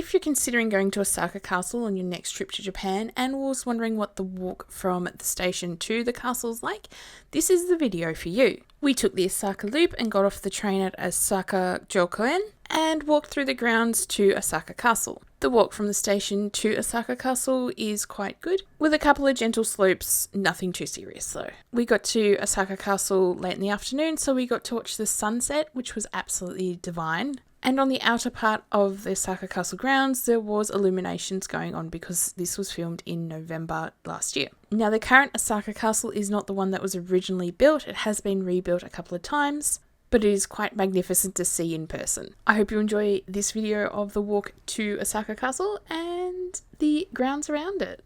If you're considering going to Osaka Castle on your next trip to Japan and was wondering what the walk from the station to the castle is like, this is the video for you. We took the Osaka Loop and got off the train at Osaka Jokoen and walked through the grounds to Osaka Castle. The walk from the station to Osaka Castle is quite good, with a couple of gentle slopes, nothing too serious though. We got to Osaka Castle late in the afternoon, so we got to watch the sunset, which was absolutely divine. And on the outer part of the Osaka Castle grounds, there was illuminations going on because this was filmed in November last year. Now, the current Osaka Castle is not the one that was originally built. It has been rebuilt a couple of times, but it is quite magnificent to see in person. I hope you enjoy this video of the walk to Osaka Castle and the grounds around it.